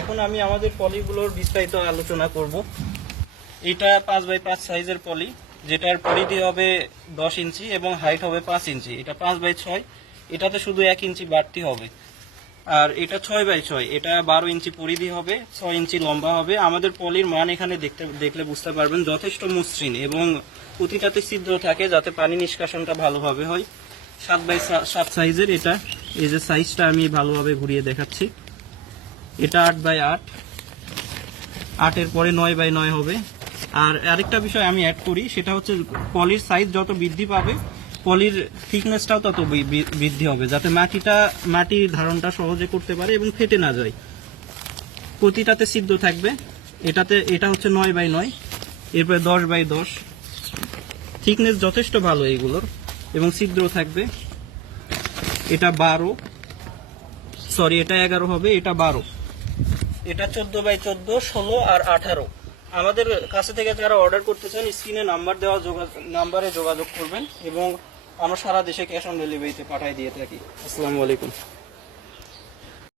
এখন আমি আমাদের পলিগুলোর বিস্তারিত আলোচনা করব। এটা 5x5 সাইজের পলি, যেটার পরিধি হবে 10 ইঞ্চি এবং হাইট হবে 5 ইঞ্চি। এটা 5x6, এটাতে শুধু 1 ইঞ্চি বাড়তি হবে। আর এটা 6x6, এটা 12 ইঞ্চি পরিধি হবে, 6 ইঞ্চি লম্বা হবে। আমাদের পলির মান এখানে দেখলে বুঝতে পারবেন, যথেষ্ট মসৃণ এবং প্রতিটাতে ছিদ্র থাকে যাতে পানি নিষ্কাশনটা ভালোভাবে হয়। 7x7 সাইজের এটা, এই যে সাইজটা আমি ভালোভাবে ঘুরিয়ে দেখাচ্ছি। এটা 8x8, 8-এর পরে 9x9 হবে। আর আরেকটা বিষয় আমি অ্যাড করি, সেটা হচ্ছে পলির সাইজ যত বৃদ্ধি পাবে পলির থিকনেসটাও তত বৃদ্ধি হবে, যাতে মাটির ধারণটা সহজে করতে পারে এবং ফেটে না যায়। প্রতিটাতে ছিদ্র থাকবে। এটা হচ্ছে 9x9, এরপরে 10x10। থিকনেস যথেষ্ট ভালো এইগুলোর এবং ছিদ্র থাকবে। এটা 11 হবে, এটা 12। এটা 14x14, 16 আর 18। আমাদের কাছে থেকে যারা অর্ডার করতে চান স্ক্রিনে নাম্বারে যোগাযোগ করবেন এবং আমরা সারা দেশে ক্যাশ অন ডেলিভারিতে পাঠিয়ে দিয়ে থাকি। আসসালামু আলাইকুম।